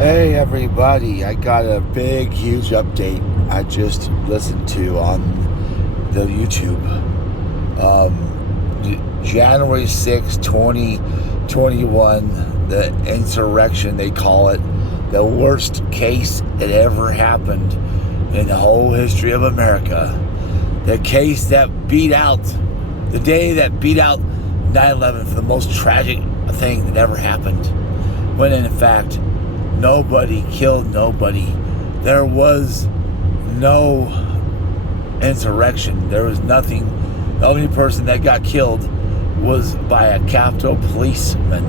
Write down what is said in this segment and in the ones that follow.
Hey everybody, I got a big, huge update I just listened to on the YouTube. January 6, 2021, the insurrection, they call it, the worst case that ever happened in the whole history of America. The case that beat out, the day that beat out 9/11 for the most tragic thing that ever happened. When in fact, nobody killed nobody. There was no insurrection. There was nothing. The only person that got killed was by a Capitol policeman.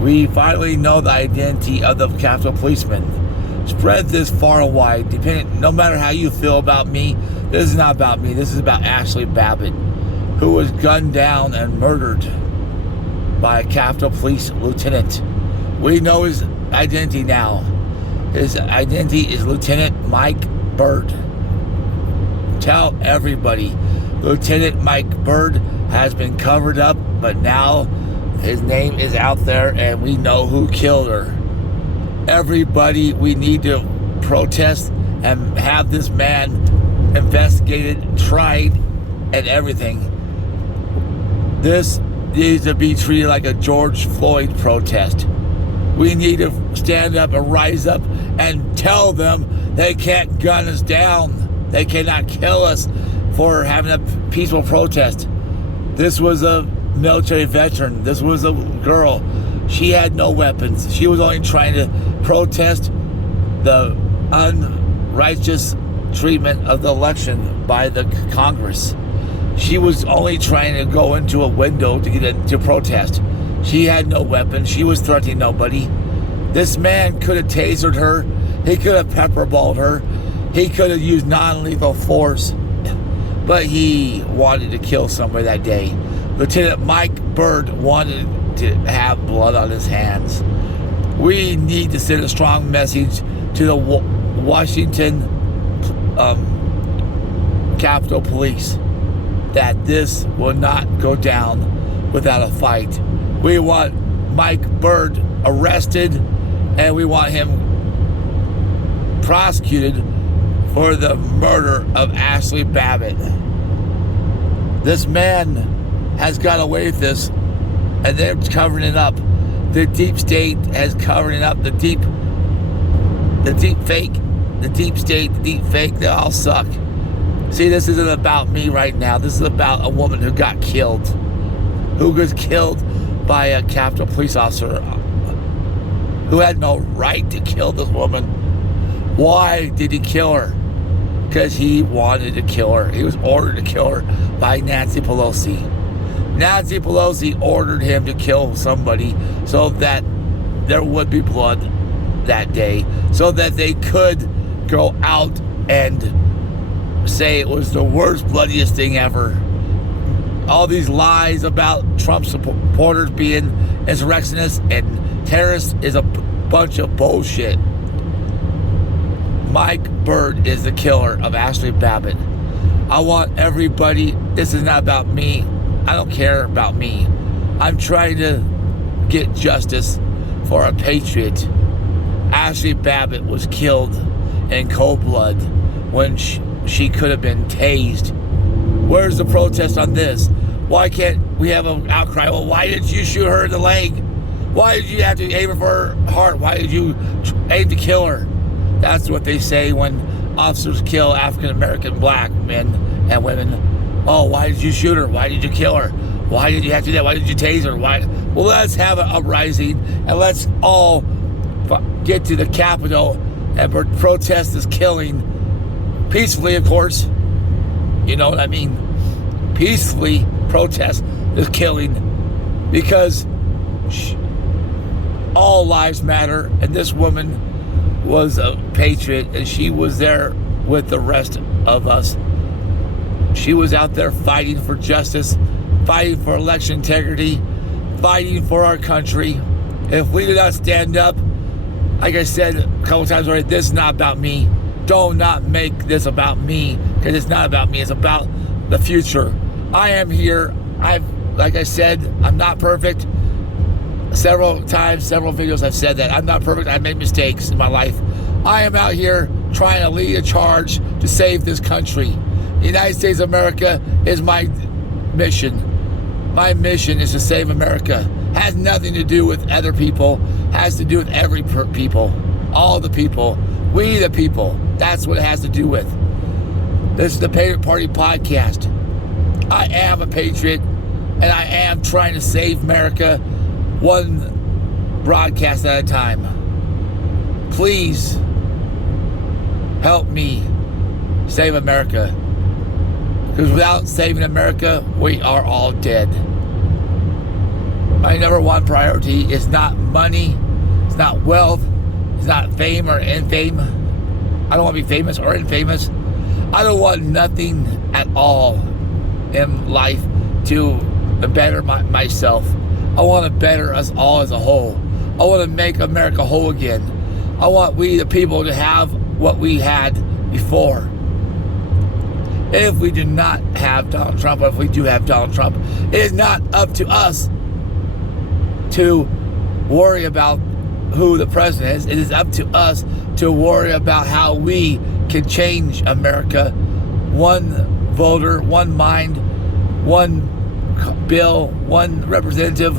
We finally know the identity of the Capitol policeman. Spread this far and wide. No matter how you feel about me, this is not about me. This is about Ashley Babbitt, who was gunned down and murdered by a Capitol Police lieutenant. We know his identity now. His identity is Lieutenant Mike Byrd. Tell everybody, Lieutenant Mike Byrd has been covered up, but now his name is out there and we know who killed her. Everybody, we need to protest and have this man investigated, tried, and everything. This needs to be treated like a George Floyd protest. We need to stand up and rise up and tell them they can't gun us down. They cannot kill us for having a peaceful protest. This was a military veteran. This was a girl. She had no weapons. She was only trying to protest the unrighteous treatment of the election by the Congress. She was only trying to go into a window to get into protest. She had no weapon. She was threatening nobody. This man could have tasered her. He could have pepperballed her. He could have used non-lethal force. But he wanted to kill somebody that day. Lieutenant Mike Byrd wanted to have blood on his hands. We need to send a strong message to the Washington Capitol Police that this will not go down without a fight. We want Mike Byrd arrested and we want him prosecuted for the murder of Ashley Babbitt. This man has got away with this and they're covering it up. The deep state has covered it up. The deep fake, the deep state, the deep fake, they all suck. See, this isn't about me right now. This is about a woman who got killed. Who was killed by a Capitol police officer who had no right to kill this woman. Why did he kill her? Because he wanted to kill her. He was ordered to kill her by Nancy Pelosi. Nancy Pelosi ordered him to kill somebody so that there would be blood that day, so that they could go out and say it was the worst, bloodiest thing ever. All these lies about Trump supporters being insurrectionists and terrorists is a bunch of bullshit. Mike Byrd is the killer of Ashley Babbitt. I want everybody, this is not about me. I don't care about me. I'm trying to get justice for a patriot. Ashley Babbitt was killed in cold blood when she could have been tased. Where's the protest on this? Why can't we have an outcry? Well, why did you shoot her in the leg? Why did you have to aim for her heart? Why did you aim to kill her? That's what they say when officers kill African-American black men and women. Oh, why did you shoot her? Why did you kill her? Why did you have to do that? Why did you tase her? Why? Well, let's have an uprising and let's all get to the Capitol and protest this killing peacefully, of course. You know what I mean? Peacefully protest this killing, because all lives matter, and this woman was a patriot and she was there with the rest of us. She was out there fighting for justice, fighting for election integrity, fighting for our country. If we do not stand up, like I said a couple times already, this is not about me. Do not make this about me, because it's not about me. It's about the future. I am here. Like I said, I'm not perfect. Several times, several videos I've said that. I'm not perfect. I made mistakes in my life. I am out here trying to lead a charge to save this country. The United States of America is my mission. My mission is to save America. Has nothing to do with other people. Has to do with every people. All the people. We the people. That's what it has to do with. This is the Patriot Party Podcast. I am a patriot, and I am trying to save America one broadcast at a time. Please help me save America. Because without saving America, we are all dead. My number one priority is not money, it's not wealth, it's not fame or infame. I don't want to be famous or infamous. I don't want nothing at all in life to better myself. I want to better us all as a whole. I want to make America whole again. I want we the people to have what we had before. If we do not have Donald Trump, or if we do have Donald Trump, it is not up to us to worry about who the president is. It is up to us to worry about how we can change America. One voter, one mind, one bill, one representative,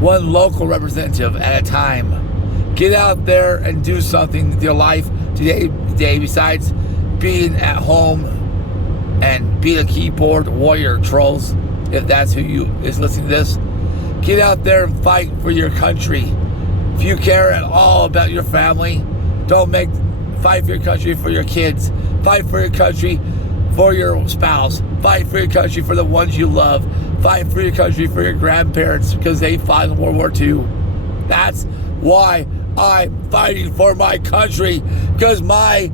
one local representative at a time. Get out there and do something with your life today besides being at home and being a keyboard warrior, trolls, if that's who you is listening to this. Get out there and fight for your country. If you care at all about your family, fight for your country for your kids. Fight for your country for your spouse. Fight for your country for the ones you love. Fight for your country for your grandparents because they fought in World War II. That's why I'm fighting for my country, because my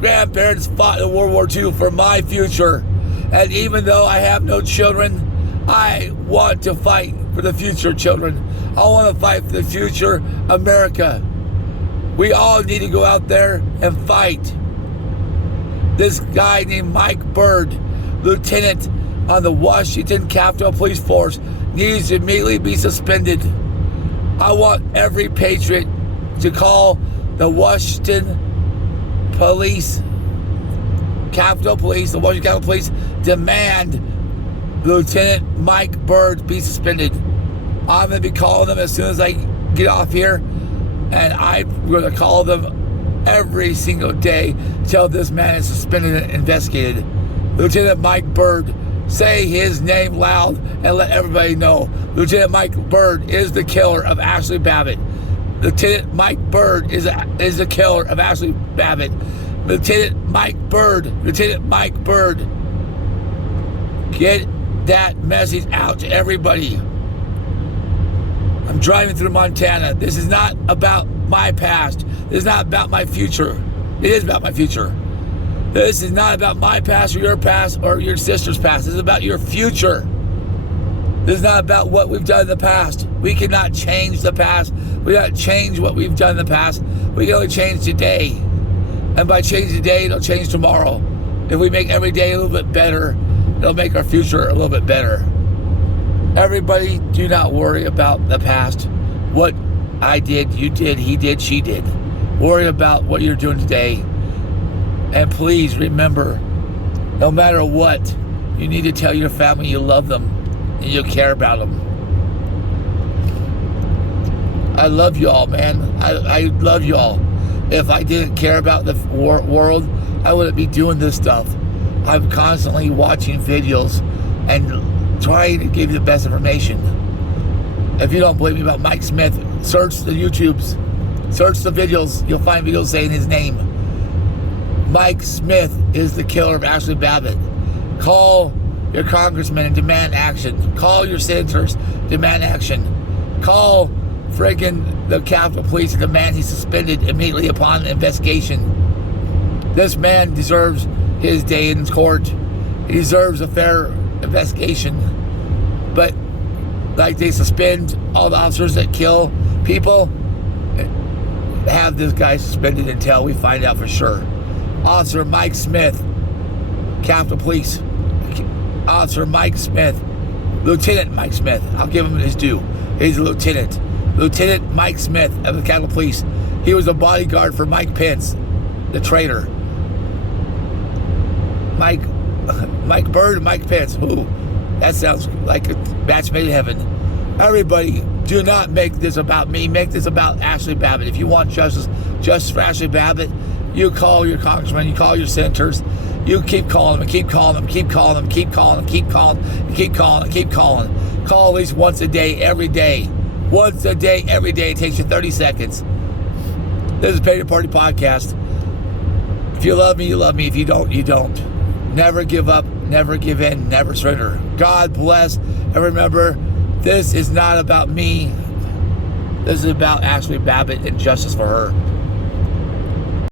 grandparents fought in World War II for my future. And even though I have no children, I want to fight for the future children. I want to fight for the future America. We all need to go out there and fight. This guy named Mike Byrd, lieutenant on the Washington Capitol Police Force, needs to immediately be suspended. I want every patriot to call the Washington Police, Capitol Police, the Washington Capitol Police, demand Lieutenant Mike Byrd be suspended. I'm going to be calling them as soon as I get off here, and I'm going to call them every single day till this man is suspended and investigated. Lieutenant Mike Byrd, say his name loud and let everybody know. Lieutenant Mike Byrd is the killer of Ashley Babbitt. Lieutenant Mike Byrd is the killer of Ashley Babbitt. Lieutenant Mike Byrd, get that message out to everybody. I'm driving through Montana. This is not about my past. This is not about my future. It is about my future. This is not about my past or your sister's past. This is about your future. This is not about what we've done in the past. We cannot change the past. We cannot change what we've done in the past. We can only change today. And by changing today, it'll change tomorrow. If we make every day a little bit better, it'll make our future a little bit better. Everybody, do not worry about the past. What I did, you did, he did, she did. Worry about what you're doing today. And please remember, no matter what, you need to tell your family you love them and you care about them. I love you all, man. I love you all. If I didn't care about the world, I wouldn't be doing this stuff. I'm constantly watching videos and trying to give you the best information. If you don't believe me about Mike Smith, search the YouTubes. Search the videos. You'll find videos saying his name. Mike Smith is the killer of Ashley Babbitt. Call your congressmen and demand action. Call your senators, demand action. Call friggin' the Capitol Police and demand he's suspended immediately upon investigation. This man deserves his day in court. He deserves a fair investigation. But like they suspend all the officers that kill people, have this guy suspended until we find out for sure. Officer Mike Smith, Capitol Police. Officer Mike Smith, Lieutenant Mike Smith. I'll give him his due. He's a lieutenant. Lieutenant Mike Smith of the Capitol Police. He was a bodyguard for Mike Pence, the traitor. Mike Bird and Mike Pence. Ooh, that sounds like a match made in heaven. Everybody, do not make this about me. Make this about Ashley Babbitt. If you want justice for Ashley Babbitt, you call your congressmen, you call your senators, you keep calling them, and keep calling them, keep calling them, keep calling them, keep calling, keep calling, keep calling. Call at least once a day, every day. Once a day, every day. It takes you 30 seconds. This is Payday Party Podcast. If you love me, you love me. If you don't, you don't. Never give up, never give in, never surrender. God bless. And remember, this is not about me. This is about Ashley Babbitt and justice for her.